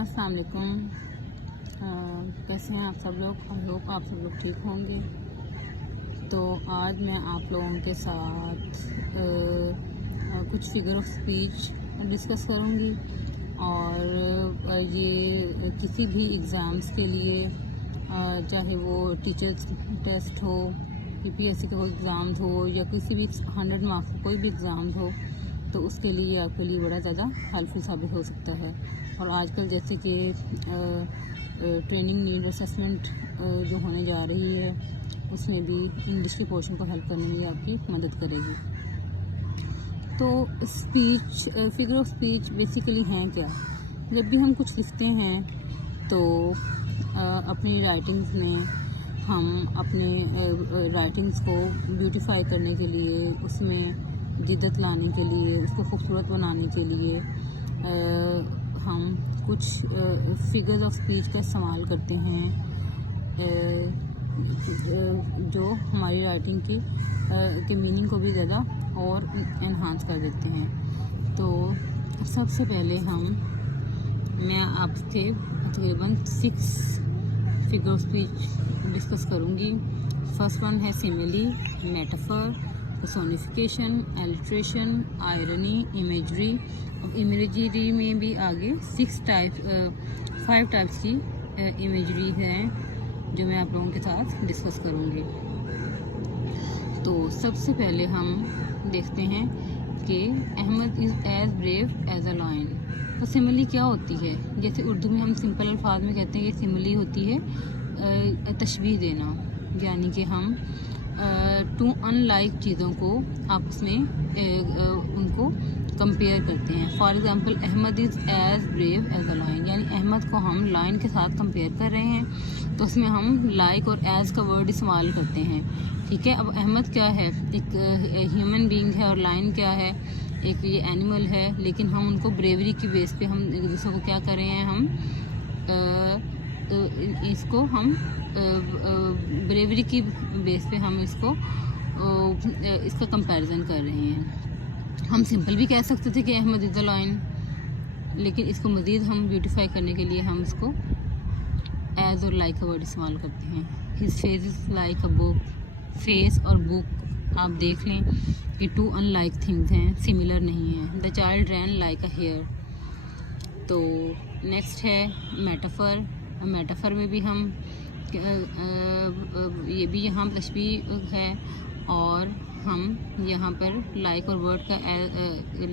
अस्सलाम वालेकुम। कैसे हैं आप सब लोग? आई होप आप सब लोग ठीक होंगे। तो आज मैं आप लोगों के साथ कुछ फिगर ऑफ स्पीच डिस्कस करूंगी और ये किसी भी एग्ज़ाम्स के लिए चाहे वो टीचर्स टेस्ट हो, पीपीएससी के कोई एग्ज़ाम हो या किसी भी 100 मार्क्स का कोई भी एग्ज़ाम हो, तो उसके लिए आपके लिए बड़ा ज़्यादा हेल्पफुल साबित हो सकता है। और आजकल जैसे कि ट्रेनिंग नीड असेसमेंट जो होने जा रही है, उसमें भी इंग्लिश के पोर्शन को हेल्प करने में आपकी मदद करेगी। तो speech, figure of speech basically हैं क्या? जब भी हम कुछ लिखते हैं तो अपनी राइटिंग्स में हम अपने राइटिंग्स को ब्यूटीफाई करने के लिए, उसमें जिद्दत लाने के लिए, उसको खूबसूरत बनाने के लिए हम कुछ फिगर्स ऑफ स्पीच का इस्तेमाल करते हैं जो हमारी राइटिंग के मीनिंग को भी ज़्यादा और एनहांस कर देते हैं। तो सबसे पहले मैं आपसे तकरीबन 6 फिगर ऑफ स्पीच डिस्कस करूँगी। फर्स्ट वन है simile, metaphor, personification, alliteration, irony, imagery. अब इमेजरी में भी आगे 5 टाइप्स की इमेजरी हैं जो मैं आप लोगों के साथ डिस्कस करूँगी। तो सबसे पहले हम देखते हैं कि Ahmed is as brave as a lion. तो सिमिली क्या होती है? जैसे उर्दू में हम सिंपल अल्फाज में कहते हैं कि सिमिली होती है तशबीह देना, यानी कि हम टू अनलाइक चीज़ों को आपस में उनको कंपेयर करते हैं। For example, Ahmed is as brave as a lion, यानी अहमद को हम लायन के साथ कंपेयर कर रहे हैं, तो उसमें हम लाइक और एज का वर्ड इस्तेमाल करते हैं। ठीक है। अब अहमद क्या है? एक ह्यूमन बीइंग है, और लायन क्या है? एक ये एनिमल है, लेकिन हम उनको ब्रेवरी की बेस पे हम एक दूसरे को क्या कर रहे हैं, हम इसको हम ब्रेवरी की बेस पे हम इसका कंपैरिजन कर रहे हैं। हम सिंपल भी कह सकते थे कि अहमद इज़ द लायन, लेकिन इसको मज़ीद हम ब्यूटीफाई करने के लिए हम इसको एज और लाइक का वर्ड इस्तेमाल करते हैं। His face is like a book. Face और बुक आप देख लें कि 2 अनलाइक थिंग्स हैं, सिमिलर नहीं है। The child ran like a hare. तो नेक्स्ट है मेटाफर। मेटाफर में भी हम ये भी यहाँ तशबीह है, और हम यहाँ पर लाइक और वर्ड का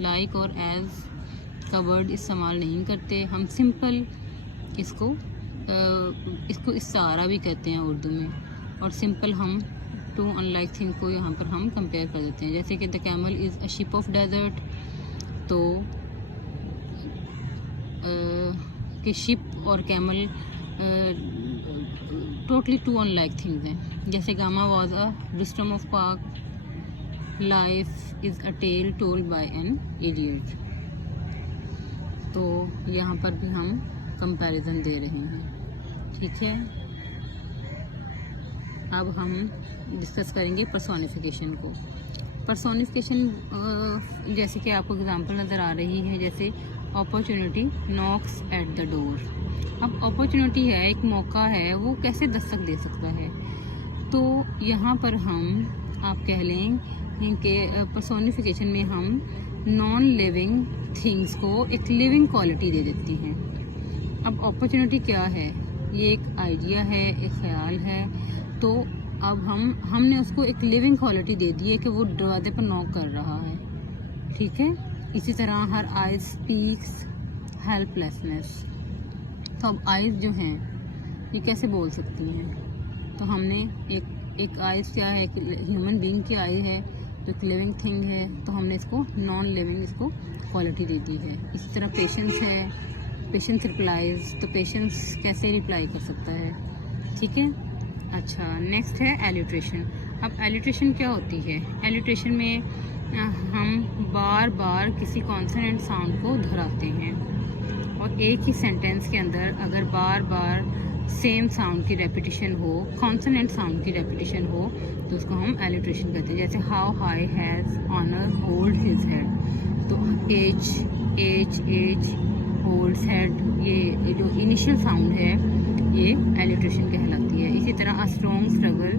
लाइक और एज का वर्ड इस्तेमाल नहीं करते। हम सिंपल इसको इस्तारा भी कहते हैं उर्दू में, और सिंपल हम 2 अनलाइक थिंग को यहाँ पर हम कंपेयर कर देते हैं। जैसे कि the camel is a ship of desert, तो कि शिप और कैमल टोटली 2 अनलाइक थिंग्स हैं। जैसे Gama was a Rustam of park, life is a tale told by an idiot. तो यहाँ पर भी हम कंपैरिजन दे रहे हैं। ठीक है। अब हम डिस्कस करेंगे पर्सोनिफिकेशन को। पर्सोनिफिकेशन जैसे कि आपको एग्जांपल नज़र आ रही है, जैसे opportunity Knox at the door. अब अपॉर्चुनिटी है, एक मौका है, वो कैसे दस्तक दे सकता है? तो यहाँ पर हम आप कह लें कि पर्सोनिफिकेशन में हम नॉन लिविंग थिंग्स को एक लिविंग क्वालिटी दे देती हैं। अब अपॉर्चुनिटी क्या है? ये एक आइडिया है, एक ख्याल है। तो अब हमने उसको एक लिविंग क्वालिटी दे दी है कि वो दरवाजे पर नॉक कर रहा है। ठीक है। इसी तरह हर आइज स्पीक्स हेल्पलेसनेस। तो अब आइज जो हैं ये कैसे बोल सकती हैं? तो हमने एक आइज क्या है, ह्यूमन बीइंग की आई है, तो एक लिविंग थिंग है, तो हमने इसको नॉन लिविंग इसको क्वालिटी दे दी है। इसी तरह पेशेंस है, पेशेंस रिप्लाइज, तो पेशेंस कैसे रिप्लाई कर सकता है? ठीक है। अच्छा, नेक्स्ट है एलिट्रेशन। अब एलिट्रेशन क्या होती है? एलिट्रेशन में हम बार बार किसी कॉन्सोनेंट साउंड को दोहराते हैं, और एक ही सेंटेंस के अंदर अगर बार बार सेम साउंड की रेपिटेशन हो, कॉन्सोनेंट साउंड की रेपिटेशन हो, तो उसको हम एलिट्रेशन कहते हैं। जैसे how high has honour hold his head, तो एज होल्ड्स हेड, ये जो इनिशियल साउंड है ये एलिट्रेशन कहलाती है। इसी तरह a strong struggle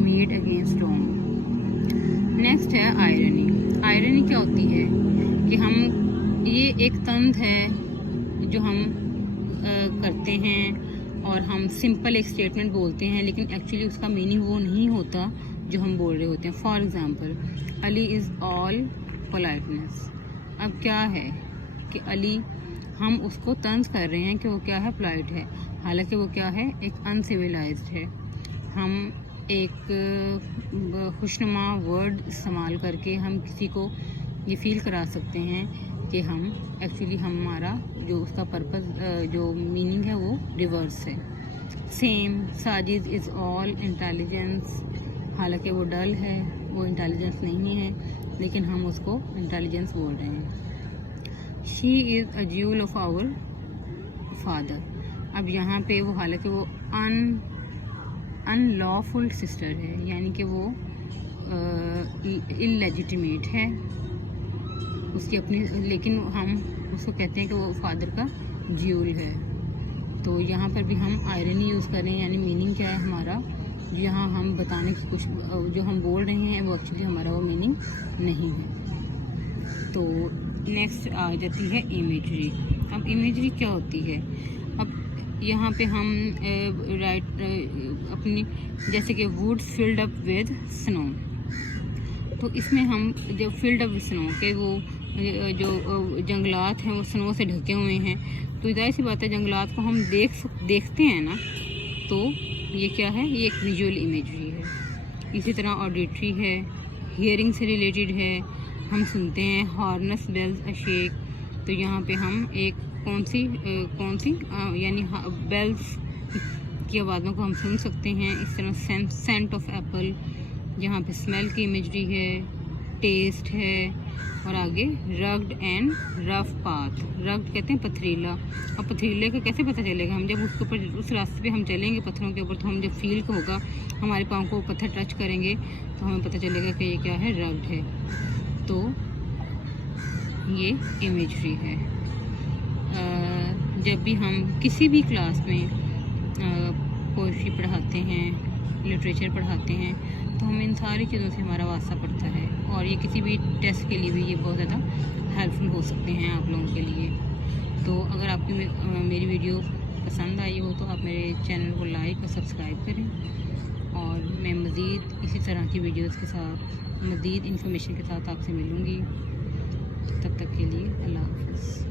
made against strong. Next है आयरनी। आयरनी क्या होती है कि हम ये एक तंज है जो हम करते हैं और हम सिंपल एक स्टेटमेंट बोलते हैं, लेकिन एक्चुअली उसका मीनिंग वो नहीं होता जो हम बोल रहे होते हैं। For example, Ali is all politeness. अब क्या है कि अली, हम उसको तंज कर रहे हैं कि वो क्या है, पोलाइट है, हालांकि वो क्या है, एक अनसिविलाइज्ड है। हम एक खुशनुमा वर्ड इस्तेमाल करके हम किसी को ये फील करा सकते हैं कि हम एक्चुअली हमारा जो उसका पर्पस जो मीनिंग है वो रिवर्स है। Same, Sajid is all intelligence, हालांकि वो डल है, वो इंटेलिजेंस नहीं है, लेकिन हम उसको इंटेलिजेंस बोल रहे हैं। She is a jewel of our father. अब यहाँ पे वो, हालांकि वो अनलॉफुल सिस्टर है, यानी कि वो इलेजिटिमेट है उसकी अपनी, लेकिन हम उसको कहते हैं कि वो फादर का ज्यूल है। तो यहाँ पर भी हम आयरनी यूज़ करें, यानी मीनिंग क्या है हमारा, यहाँ हम बताने की कुछ जो हम बोल रहे हैं वो एक्चुअली हमारा वो मीनिंग नहीं है। तो नेक्स्ट आ जाती है इमेजरी। अब इमेजरी क्या होती है, अब यहाँ पे हम अपनी, जैसे कि woods filled up with snow, तो इसमें हम जब फील्ड ऑफ स्नो के वो जो जंगलात हैं वो स्नो से ढके हुए हैं, तो जाहिर सी बात है जंगलात को हम देखते हैं ना, तो ये क्या है, ये एक विजुअल इमेजरी है। इसी तरह ऑडिटरी है, हियरिंग से रिलेटेड है, हम सुनते हैं हॉर्नस बेल्स अशेक, तो यहाँ पे हम एक कौन सी यानी बेल्स की आवाज़ों को हम सुन सकते हैं। इस तरह सेंट ऑफ एप्पल, यहाँ पे स्मेल की इमेजरी है, टेस्ट है, और आगे rugged and rough path. Rugged कहते हैं पथरीला, और पथरीले का कैसे पता चलेगा, हम जब उसके ऊपर उस रास्ते पे हम चलेंगे पत्थरों के ऊपर, तो हम जब फील होगा, हमारे पाँव को पत्थर टच करेंगे तो हमें पता चलेगा कि ये क्या है, रग्ड है। तो ये इमेजरी है। जब भी हम किसी भी क्लास में पोएट्री पढ़ाते हैं, लिटरेचर पढ़ाते हैं, तो हम इन सारी चीज़ों से हमारा वास्ता पड़ता है, और ये किसी भी टेस्ट के लिए भी ये बहुत ज़्यादा हेल्पफुल हो सकते हैं आप लोगों के लिए। तो अगर आपकी मेरी वीडियो पसंद आई हो तो आप मेरे चैनल को लाइक और सब्सक्राइब करें, और मैं मज़ीद इसी तरह की वीडियोस के साथ, मज़ीद इन्फॉर्मेशन के साथ आपसे मिलूँगी। तब तक के लिए अल्लाह हाफ़िज़।